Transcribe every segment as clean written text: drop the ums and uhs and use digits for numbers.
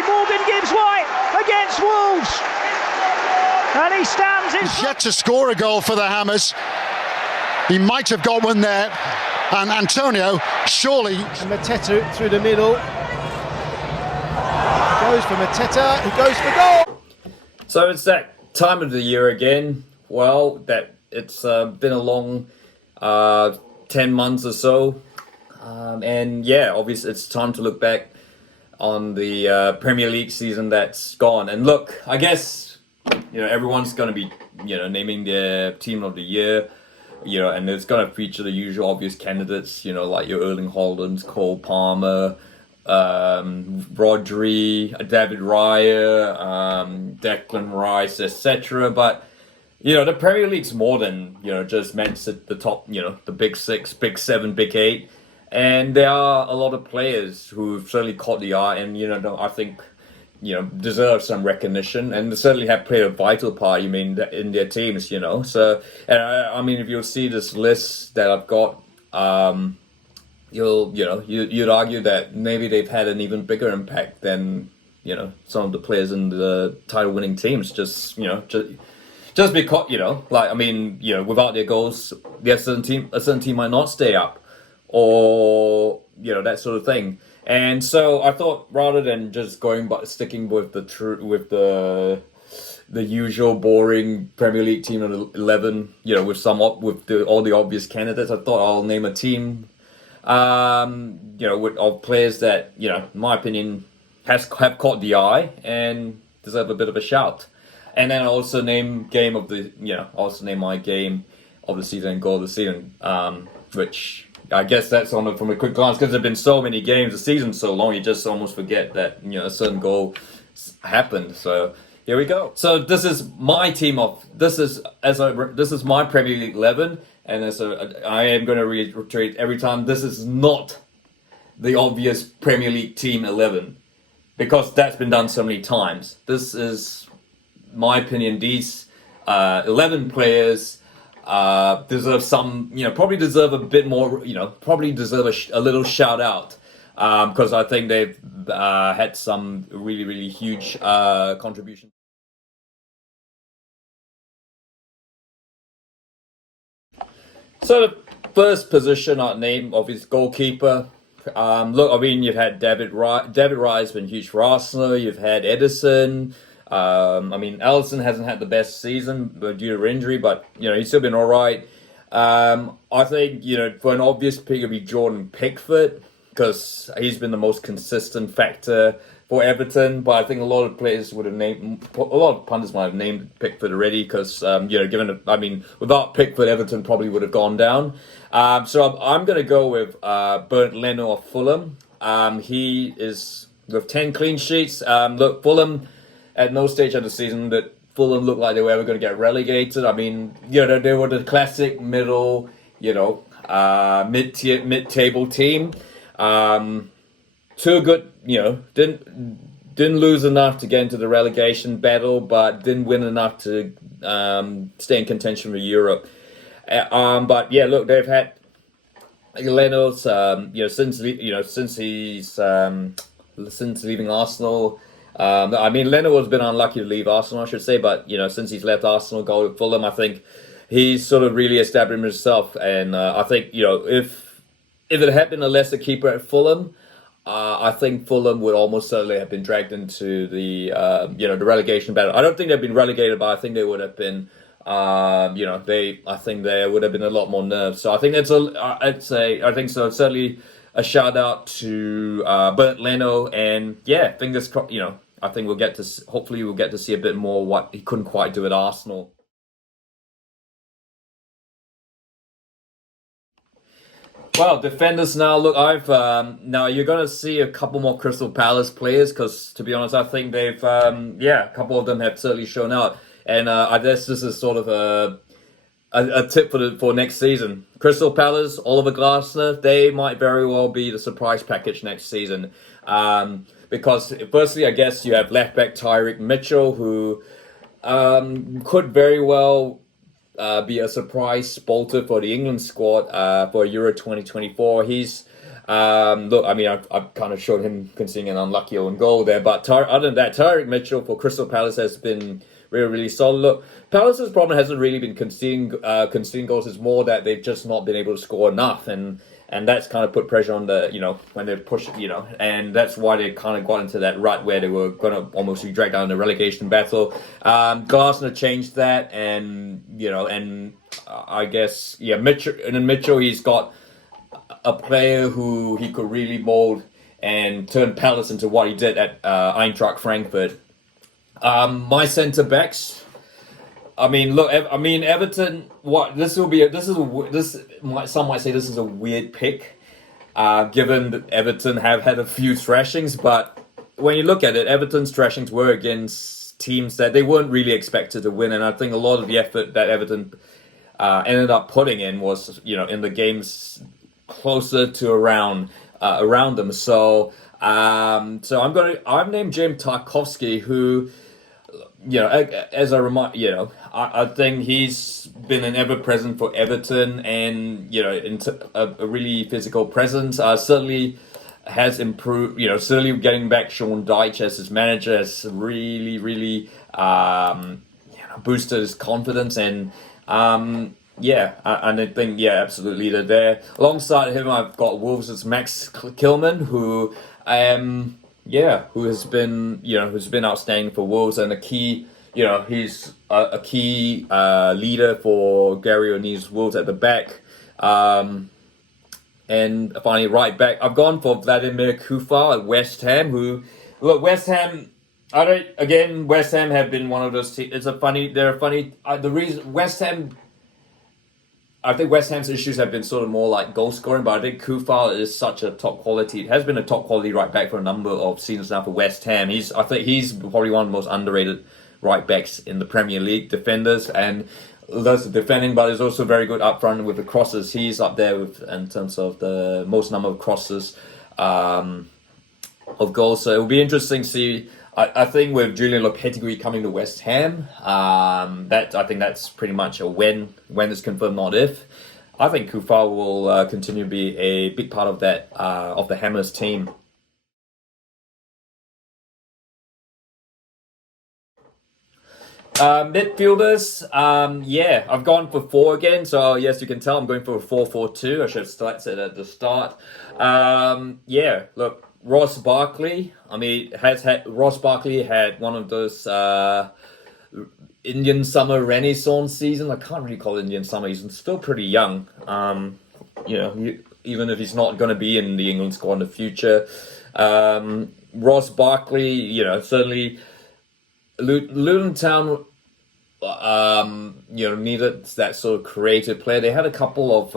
away. Morgan gives White against Wolves. And he stands in. He's yet to score a goal for the Hammers. He might have got one there. And Antonio, surely. And Mateta through the middle. Goes for Mateta, he goes for goal. So it's that time of the year again. Well, that it's been a long 10 months or so. And yeah, obviously it's time to look back on the Premier League season that's gone. And look, I guess, everyone's going to be, naming their team of the year. And it's going to feature the usual obvious candidates, like your Erling Haalands, Cole Palmer, Rodri, David Raya, Declan Rice, etc. But, the Premier League's more than, just meant the top, the big six, big seven, big eight. And there are a lot of players who've certainly caught the eye and, I think, deserve some recognition and certainly have played a vital part, in their teams, So, and if you'll see this list that I've got, you'd argue that maybe they've had an even bigger impact than, some of the players in the title-winning teams. Just because, without their goals, a certain team might not stay up, or that sort of thing. And so I thought, rather than just sticking with the usual boring Premier League team of 11, with all the obvious candidates, I thought I'll name a team, of players that, in my opinion, have caught the eye and deserve a bit of a shout. And then I also name my game of the season and goal of the season, which I guess that's from a quick glance, because there have been so many games, the season's so long, you just almost forget that, a certain goal happened. So here we go. So this is my this is my Premier League 11, and I am going to reiterate every time, this is not the obvious Premier League team 11, because that's been done so many times. This is my opinion. These 11 players deserve some, probably deserve a bit more, probably deserve a little shout out, because I think they've had some really, really huge contributions. So the first position I'd name is goalkeeper. You've had David Raya's been huge for Arsenal. You've had Ederson. Alisson hasn't had the best season due to injury, but, he's still been all right. I think, for an obvious pick, it'd be Jordan Pickford, because he's been the most consistent factor for Everton. But I think a lot of players a lot of pundits might have named Pickford already, because, without Pickford, Everton probably would have gone down. So I'm going to go with Bernd Leno of Fulham. He is with 10 clean sheets. Fulham, at no stage of the season that Fulham looked like they were ever going to get relegated. They were the classic middle, mid-table team. Too good, didn't lose enough to get into the relegation battle, but didn't win enough to stay in contention for Europe. They've had Leno's, since leaving Arsenal. Leno has been unlucky to leave Arsenal, I should say, but, since he's left Arsenal, go to Fulham, I think he's sort of really established himself. And I think, if it had been a lesser keeper at Fulham, I think Fulham would almost certainly have been dragged into the relegation battle. I don't think they've been relegated, but I think they would have been, I think there would have been a lot more nerves. So I think certainly a shout out to Bernd Leno, and fingers crossed, I think hopefully we'll get to see a bit more what he couldn't quite do at Arsenal. Well, defenders now. Look, now you're going to see a couple more Crystal Palace players, because to be honest, I think they've, a couple of them have certainly shown out. And I guess this is sort of a tip for next season. Crystal Palace, Oliver Glasner, they might very well be the surprise package next season. Because firstly, I guess you have left back Tyreek Mitchell, who could very well be a surprise bolter for the England squad for Euro 2024. He's Look, I mean, I've kind of showed him conceding an unlucky own goal there, but other than that, Tyrick Mitchell for Crystal Palace has been really, really solid. Look, Palace's problem hasn't really been conceding goals. It's more that they've just not been able to score enough, and that's kind of put pressure on the, when they push, and that's why they kind of got into that rut where they were going to almost be dragged down in the relegation battle. Glasner changed that, and I guess Mitchell, he's got a player who he could really mold and turn Palace into what he did at Eintracht Frankfurt. My centre backs. I mean, look. I mean, Everton. Some might say this is a weird pick, given that Everton have had a few thrashings. But when you look at it, Everton's thrashings were against teams that they weren't really expected to win, and I think a lot of the effort that Everton ended up putting in was, in the games closer to around them. So I've named James Tarkowski, who, as a reminder, I think he's been an ever present for Everton, and a really physical presence. Certainly has improved. Certainly getting back Sean Dyche as his manager has really, really boosted his confidence, and and I think, absolutely, they're there. Alongside him, I've got Wolves' Max Kilman, who has been outstanding for Wolves, and a key, he's a key leader for Gary O'Neill's Wolves at the back. And finally, right back, I've gone for Vladimir Kufar at West Ham, who, look, West Ham have been one of those teams. The reason I think West Ham's issues have been sort of more like goal scoring, but I think Kufal is such a top quality. It has been a top quality right back for a number of seasons now for West Ham. I think he's probably one of the most underrated right backs in the Premier League defenders, and does the defending, but is also very good up front with the crosses. He's up there in terms of the most number of crosses of goals. So it will be interesting to see. I think with Julian Lopetegui coming to West Ham, I think that's pretty much a when is confirmed, not if. I think Kufar will continue to be a big part of that of the Hammers team. Midfielders, I've gone for 4 again. So yes, you can tell I'm going for a 4-4-2. I should have said at the start. Look. Ross Barkley, Ross Barkley had one of those Indian summer renaissance season. I can't really call it Indian summer. He's still pretty young. Even if he's not going to be in the England squad in the future. Ross Barkley, certainly Luton Town, needed that sort of creative player. They had a couple of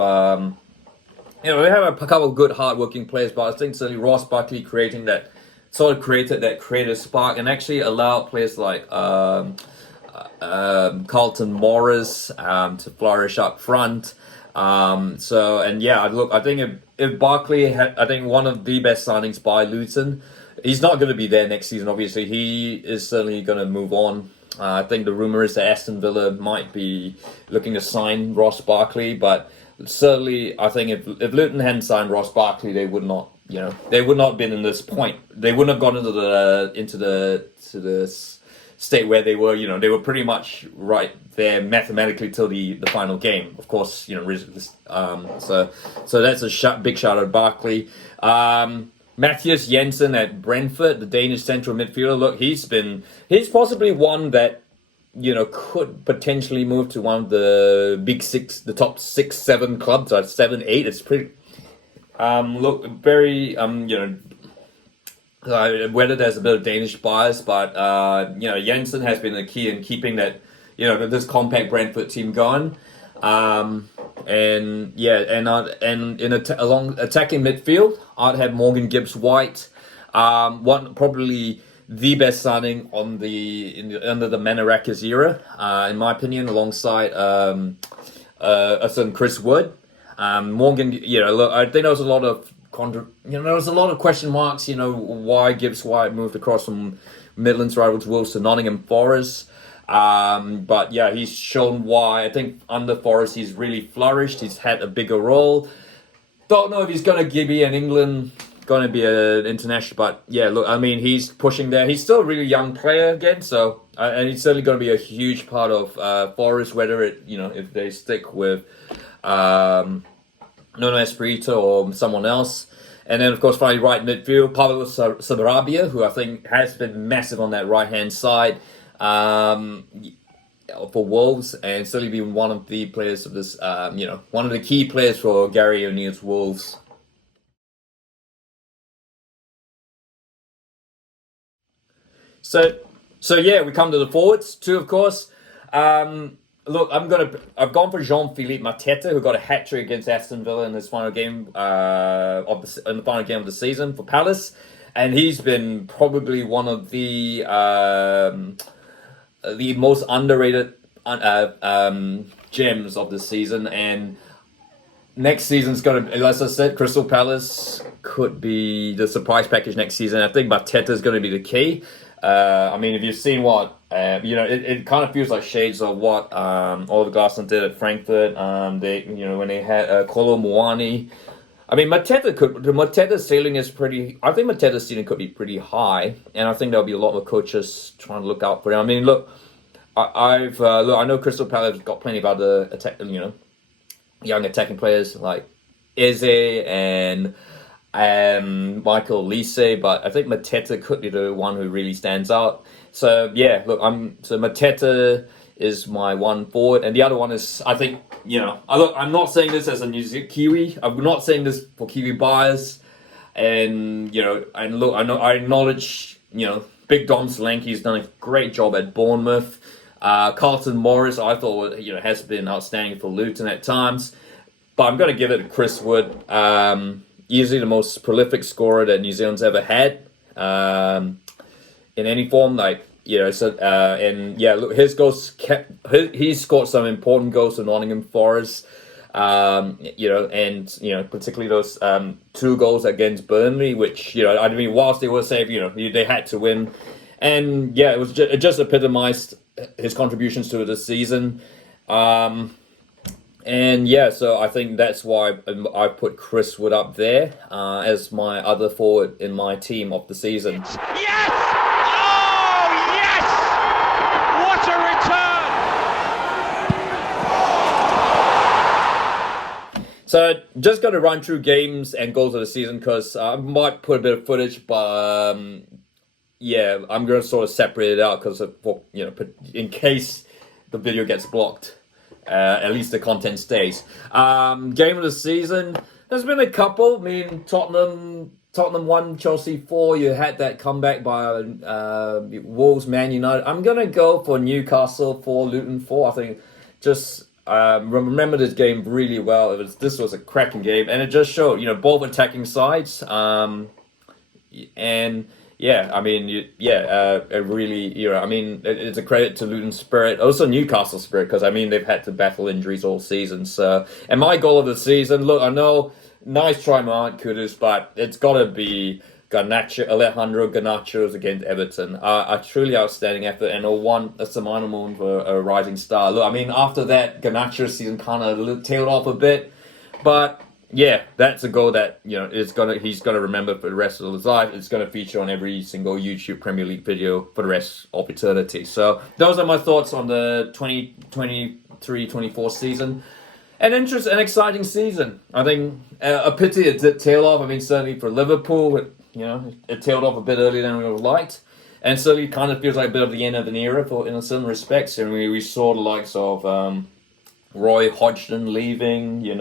they have a couple of good, hard-working players, but I think certainly Ross Barkley created that creative spark, and actually allowed players like Carlton Morris to flourish up front. I think if Barkley had, I think one of the best signings by Luton. He's not going to be there next season, obviously. He is certainly going to move on. I think the rumor is that Aston Villa might be looking to sign Ross Barkley, but certainly, I think if Luton hadn't signed Ross Barkley, they would not have been in this point. They wouldn't have gone into the state where they were. They were pretty much right there mathematically till the final game. Of course, so that's a big shout out to Barkley. Matthias Jensen at Brentford, the Danish central midfielder. Look, he's possibly one that could potentially move to one of the big 6, the top 6, 7 clubs, or 7, 8. It's pretty. Very whether there's a bit of Danish bias, but Jensen has been the key in keeping that this compact Brentford team going. Along attacking midfield, I'd have Morgan Gibbs-White, probably the best signing under the Manarakis era, in my opinion, alongside Chris Wood. Morgan, look, I think there was a lot of question marks. Why Gibbs-White moved across from Midlands rivals Wolves to Nottingham Forest. But he's shown why. I think under Forest he's really flourished. He's had a bigger role. don't know if he's going to be in England, going to be an international, but yeah, look, I mean, he's pushing there. He's still a really young player again, so and he's certainly going to be a huge part of Forest, whether if they stick with Nuno Espirito or someone else. And then, of course, finally, right midfield, Pablo Sarabia, who I think has been massive on that right-hand side for Wolves, and certainly been one of the players of this, one of the key players for Gary O'Neill's Wolves. So yeah, we come to the forwards too, of course. Look, I've gone for Jean-Philippe Mateta, who got a hat trick against Aston Villa in his final game in the final game of the season for Palace, and he's been probably one of the most underrated gems of the season. And next season's going to, as I said, Crystal Palace could be the surprise package next season. I think Mateta is going to be the key. I mean, if you've seen what, it kind of feels like shades of what Oliver Glasner did at Frankfurt. When they had Kolo Muani. I mean, Mateta's ceiling is pretty, I think Mateta's ceiling could be pretty high, and I think there'll be a lot of coaches trying to look out for him. I mean, look, I know Crystal Palace have got plenty of other young attacking players like Eze and Michael Olise, but I think Mateta could be the one who really stands out. So yeah, look, Mateta is my one forward, and the other one is, I think, I'm not saying this as a New Zealand Kiwi. I'm not saying this for Kiwi buyers, and look, I acknowledge, Big Dom Solanke's done a great job at Bournemouth. Carlton Morris, I thought, has been outstanding for Luton at times, but I'm going to give it to Chris Wood. Easily the most prolific scorer that New Zealand's ever had in any form. Look, his goals he scored some important goals for Nottingham Forest. Particularly those 2 goals against Burnley, which whilst they were safe, they had to win, and yeah, it just epitomised his contributions to the season. And yeah, so I think that's why I put Chris Wood up there as my other forward in my team of the season. Yes! Oh, yes! What a return! So just going to run through games and goals of the season, because I might put a bit of footage, but I'm going to sort of separate it out because in case the video gets blocked. At least the content stays. Game of the season. There's been a couple. I mean, Tottenham 1, Chelsea 4. You had that comeback by Wolves, Man United. I'm gonna go for Newcastle 4, Luton 4. I think just remember this game really well. This was a cracking game, and it just showed both attacking sides. And yeah, I mean, it's a credit to Luton's spirit, also Newcastle's spirit, because I mean they've had to battle injuries all season. So, and my goal of the season, look, I know, nice try, Mark Kudus, but it's got to be Alejandro Garnacho's against Everton. A truly outstanding effort, and a Semino Moon for a rising star. Look, I mean, after that, Garnacho's season kind of tailed off a bit, but yeah, that's a goal that he's gonna remember for the rest of his life. It's gonna feature on every single YouTube Premier League video for the rest of eternity. So those are my thoughts on the 2023-24 season. An exciting season. I think a pity it did tail off. I mean, certainly for Liverpool, it tailed off a bit earlier than we would have liked, and certainly kind of feels like a bit of the end of an era in some respects. And we saw the likes of Roy Hodgson leaving, you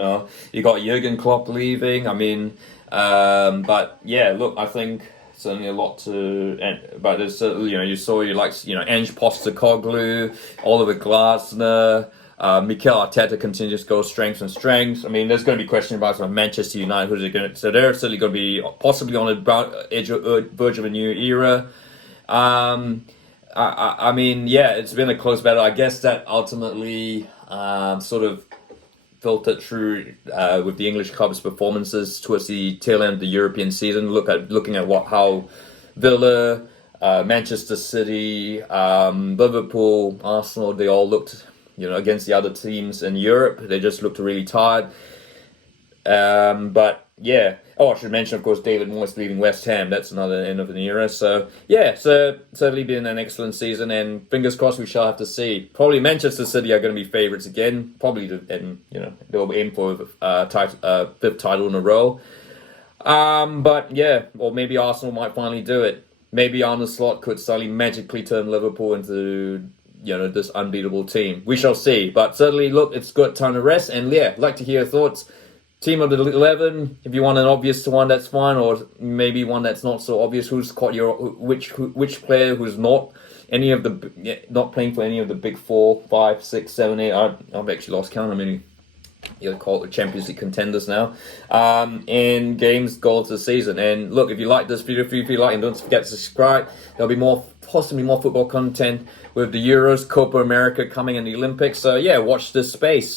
got Jurgen Klopp leaving. I mean, but yeah, look, I think certainly a lot but there's certainly, you saw Ange Postecoglou, Oliver Glasner, Mikel Arteta continues to go strength and strength. I mean, there's going to be question about Manchester United, who's going to, so they're certainly going to be possibly on the verge of a new era. I mean, yeah, it's been a close battle. I guess that ultimately sort of filtered through with the English club's performances towards the tail end of the European season. Looking at how Villa, Manchester City, Liverpool, Arsenal, they all looked, against the other teams in Europe. They just looked really tired. But yeah. Oh, I should mention, of course, David Moyes leaving West Ham. That's another end of an era. So yeah, so certainly been an excellent season, and fingers crossed we shall have to see. Probably Manchester City are going to be favourites again. Probably, and they'll aim for fifth title in a row. But yeah, or maybe Arsenal might finally do it. Maybe Arne Slot could suddenly magically turn Liverpool into this unbeatable team. We shall see. But certainly, look, it's good time to rest. And yeah, I'd like to hear your thoughts. Team of the 11. If you want an obvious one, that's fine, or maybe one that's not so obvious. Who's caught which player who's not not playing for any of the big 4, 5, 6, 7, 8. I've actually lost count. I mean, you call it the Champions League contenders now. In games, goals this season. And look, if you like this video, if you like, and don't forget to subscribe. There'll be possibly more football content with the Euros, Copa America coming in the Olympics. So yeah, watch this space.